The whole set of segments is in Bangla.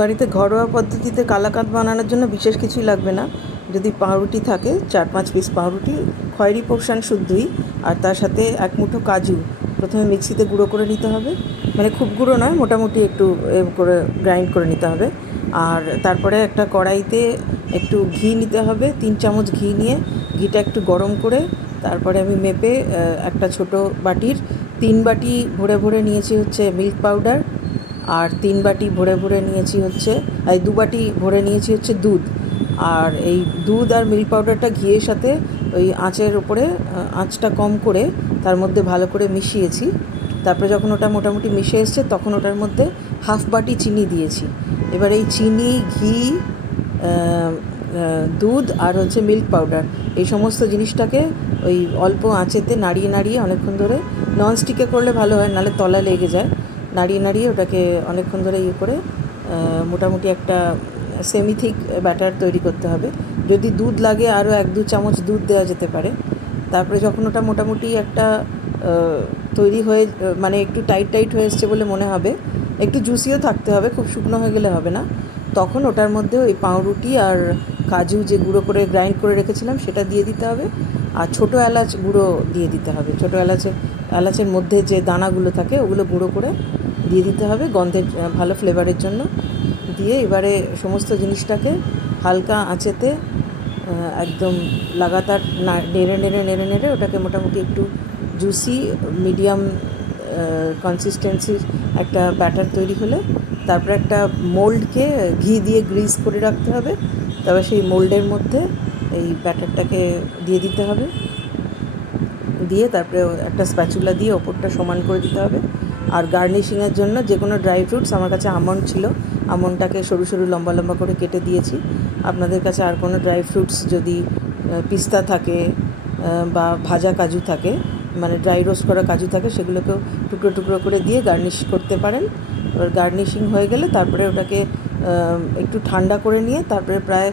বাড়িতে ঘরোয়া পদ্ধতিতে কালাকাঁদ বানানোর জন্য বিশেষ কিছুই লাগবে না। যদি পাউরুটি থাকে 4-5 পিস পাউরুটি, খয়েরি পোর্শন শুদ্ধই, আর তার সাথে এক মুঠো কাজু প্রথমে মিক্সিতে গুঁড়ো করে নিতে হবে। মানে খুব গুঁড়ো নয়, মোটামুটি একটু করে গ্রাইন্ড করে নিতে হবে। আর তারপরে একটা কড়াইতে একটু ঘি নিতে হবে, 3 চামচ ঘি নিয়ে ঘিটা একটু গরম করে তারপরে আমি মেপে একটা ছোট বাটির 3 বাটি ভরে ভরে নিয়েছি হচ্ছে মিল্ক পাউডার, আর 3 বাটি ভরে ভরে নিয়েছি হচ্ছে 2 বাটি ভরে নিয়েছি হচ্ছে দুধ। আর এই দুধ আর মিল্ক পাউডারটা ঘিয়ের সাথে ওই আঁচের ওপরে আঁচটা কম করে তার মধ্যে ভালো করে মিশিয়েছি। তারপরে যখন ওটা মোটামুটি মিশে এসছে তখন ওটার মধ্যে হাফ বাটি চিনি দিয়েছি। এবার এই চিনি, ঘি, দুধ আর হচ্ছে মিল্ক পাউডার, এই সমস্ত জিনিসটাকে ওই অল্প আঁচেতে নাড়িয়ে নাড়িয়ে অনেকক্ষণ ধরে, ননস্টিকে করলে ভালো হয়, নাহলে তলা লেগে যায়, নাড়িয়ে নাড়িয়ে ওটাকে অনেকক্ষণ ধরে করে মোটামুটি একটা সেমি থিক ব্যাটার তৈরি করতে হবে। যদি দুধ লাগে আরও 1-2 চামচ দুধ দেওয়া যেতে পারে। তারপরে যখন ওটা মোটামুটি একটা তৈরি হয়ে মানে একটু টাইট টাইট হয়ে এসছে বলে মনে হবে, একটু জুসিও থাকতে হবে, খুব শুকনো হয়ে গেলে হবে না, তখন ওটার মধ্যে ওই পাউরুটি আর কাজু যে গুঁড়ো করে গ্রাইন্ড করে রেখেছিলাম সেটা দিয়ে দিতে হবে। আর ছোটো এলাচ গুঁড়ো দিয়ে দিতে হবে, ছোটো এলাচের মধ্যে যে দানাগুলো থাকে ওগুলো গুঁড়ো করে দিয়ে দিতে হবে গন্ধের ভালো ফ্লেভারের জন্য। দিয়ে এবারে সমস্ত জিনিসটাকে হালকা আঁচেতে একদম লাগাতার নেড়ে নেড়ে নেড়ে নেড়ে ওটাকে মোটামুটি একটু জুসি মিডিয়াম কনসিস্টেন্সির একটা ব্যাটার তৈরি হলে তারপরে একটা মোল্ডকে ঘি দিয়ে গ্রিস করে রাখতে হবে। তবে সেই মোল্ডের মধ্যে এই ব্যাটারটাকে দিয়ে দিতে হবে, দিয়ে তারপরে একটা স্প্যাচুলা দিয়ে ওপরটা সমান করে দিতে হবে। আর গার্নিশিংয়ের জন্য যে কোনো ড্রাই ফ্রুটস, আমার কাছে আমন্ড ছিল, আমন্ডটাকে সরু সরু লম্বা লম্বা করে কেটে দিয়েছি। আপনাদের কাছে আর কোনো ড্রাই ফ্রুটস যদি পিস্তা থাকে বা ভাজা কাজু থাকে, মানে ড্রাই রোস্ট করা কাজু থাকে, সেগুলোকেও টুকরো টুকরো করে দিয়ে গার্নিশ করতে পারেন। এবার গার্নিশিং হয়ে গেলে তারপরে ওটাকে একটু ঠান্ডা করে নিয়ে তারপরে প্রায়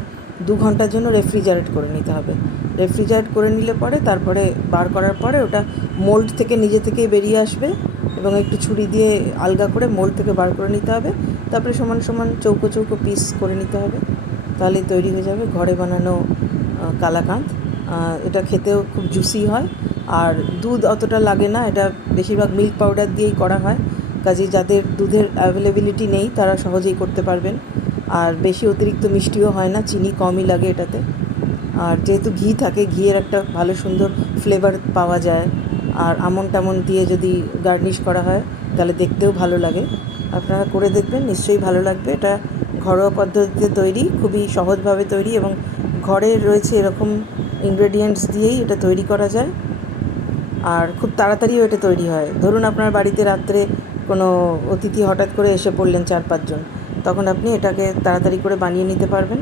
2 ঘন্টার জন্য রেফ্রিজারেট করে নিতে হবে। রেফ্রিজারেট করে নিলে পরে তারপরে বার করার পরে ওটা মোল্ড থেকে নিজে থেকেই বেরিয়ে আসবে, এবং একটু ছুরি দিয়ে আলগা করে মোল্ড থেকে বার করে নিতে হবে। তারপরে সমান সমান চৌকো চৌকো পিস করে নিতে হবে, তাহলে তৈরি হয়ে যাবে ঘরে বানানো কালাকাঁদ। এটা খেতেও খুব জুসি হয়, আর দুধ অতটা লাগে না, এটা বেশিরভাগ মিল্ক পাউডার দিয়েই করা হয়। কাজেই যাদের দুধের অ্যাভেলেবিলিটি নেই তারা সহজেই করতে পারবেন। আর বেশি অতিরিক্ত মিষ্টিও হয় না, চিনি কমই লাগে এটাতে। আর যেহেতু ঘি থাকে, ঘিয়ের একটা ভালো সুন্দর ফ্লেভার পাওয়া যায়। আর আমন্ড টামন্ড দিয়ে যদি গার্নিশ করা হয় তাহলে দেখতেও ভালো লাগে। আপনারা করে দেখবেন, নিশ্চয়ই ভালো লাগবে। এটা ঘরোয়া পদ্ধতিতে তৈরি, খুবই সহজভাবে তৈরি, এবং ঘরে রয়েছে এরকম ইনগ্রেডিয়েন্টস দিয়েই এটা তৈরি করা যায়। আর খুব তাড়াতাড়িও এটা তৈরি হয়। ধরুন আপনার বাড়িতে রাত্রে কোনো অতিথি হঠাৎ করে এসে পড়লেন 4-5 জন, তখন আপনি এটাকে তাড়াতাড়ি করে বানিয়ে নিতে পারবেন।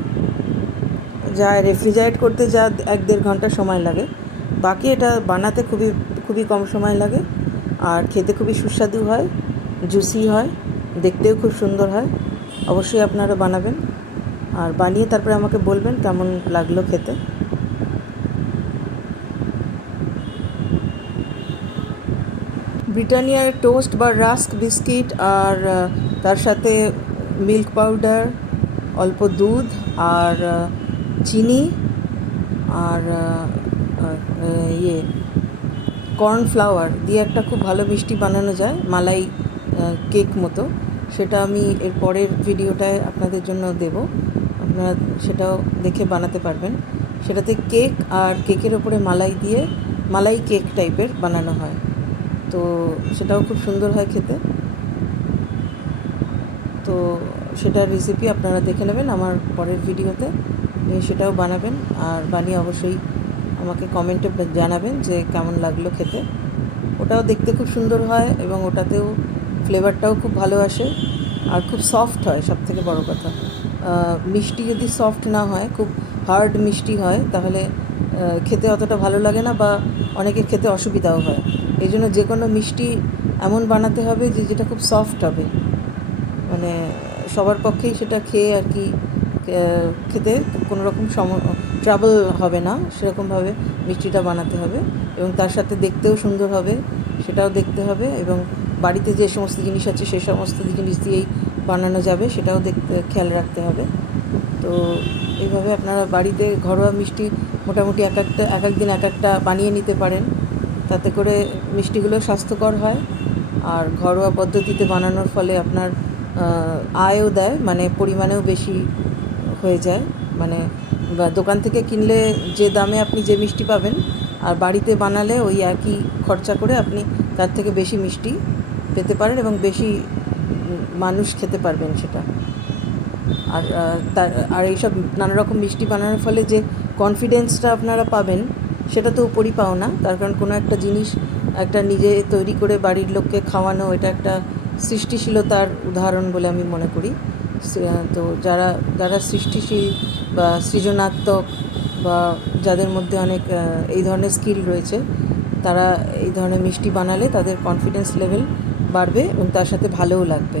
যা রেফ্রিজারেট করতে যা 1-1.5 ঘন্টা সময় লাগে, বাকি এটা বানাতে খুবই খুবই কম সময় লাগে। আর খেতে খুবই সুস্বাদু হয়, জুসি হয়, দেখতেও খুব সুন্দর হয়। অবশ্যই আপনারা বানাবেন, আর বানিয়ে তারপরে আমাকে বলবেন কেমন লাগলো খেতে। ব্রিটানিয়ার টোস্ট বা রাস্ক বিস্কিট, আর তার সাথে মিল্ক পাউডার, অল্প দুধ আর চিনি, আর কর্নফ্লাওয়ার দিয়ে একটা খুব ভালো মিষ্টি বানানো যায়, মালাই কেক মতো। সেটা আমি এর পরের ভিডিওটায় আপনাদের জন্য দেব, আপনারা সেটাও দেখে বানাতে পারবেন। সেটাতে কেক আর কেকের ওপরে মালাই দিয়ে মালাই কেক টাইপের বানানো হয়, তো সেটাও খুব সুন্দর হয় খেতে। তো সেটার রেসিপি আপনারা দেখে নেবেন আমার পরের ভিডিওতে, সেটাও বানাবেন। আর বানিয়ে অবশ্যই আমাকে কমেন্টে জানাবেন যে কেমন লাগলো খেতে। ওটাও দেখতে খুব সুন্দর হয়, এবং ওটাতেও ফ্লেভারটাও খুব ভালো আসে, আর খুব সফট হয়। সব থেকে বড়ো কথা, মিষ্টি যদি সফট না হয়, খুব হার্ড মিষ্টি হয়, তাহলে খেতে অতটা ভালো লাগে না, বা অনেকের খেতে অসুবিধাও হয়। এই জন্য যে কোনো মিষ্টি এমন বানাতে হবে যে যেটা খুব সফট হবে, মানে সবার পক্ষেই সেটা খেয়ে আর কি খেতে কোনো রকম ট্রাবল হবে না, সেরকমভাবে মিষ্টিটা বানাতে হবে। এবং তার সাথে দেখতেও সুন্দর হবে, সেটাও দেখতে হবে। এবং বাড়িতে যে সমস্ত জিনিস আছে সেই সমস্ত জিনিস দিয়েই বানানো যাবে সেটাও দেখতে খেয়াল রাখতে হবে। তো এইভাবে আপনারা বাড়িতে ঘরোয়া মিষ্টি মোটামুটি এক এক দিন এক একটা বানিয়ে নিতে পারেন। তাতে করে মিষ্টিগুলো স্বাস্থ্যকর হয়, আর ঘরোয়া পদ্ধতিতে বানানোর ফলে আপনার আয়ও দেয়, মানে পরিমাণেও বেশি হয়ে যায়। মানে বা দোকান থেকে কিনলে যে দামে আপনি যে মিষ্টি পাবেন, আর বাড়িতে বানালে ওই একই খরচা করে আপনি তার থেকে বেশি মিষ্টি পেতে পারেন এবং বেশি মানুষ খেতে পারবেন সেটা। আর আর এইসব নানা রকম মিষ্টি বানানোর ফলে যে কনফিডেন্সটা আপনারা পাবেন সেটা তো উপরই পাও না। তার কারণ কোনো একটা জিনিস একটা নিজে তৈরি করে বাড়ির লোককে খাওয়ানো, এটা একটা সৃষ্টিশীলতার উদাহরণ বলে আমি মনে করি। তো যারা যারা সৃষ্টিশীল বা সৃজনাত্মক বা যাদের মধ্যে অনেক এই ধরনের স্কিল রয়েছে, তারা এই ধরনের মিষ্টি বানালে তাদের কনফিডেন্স লেভেল বাড়বে এবং তার সাথে ভালোও লাগবে।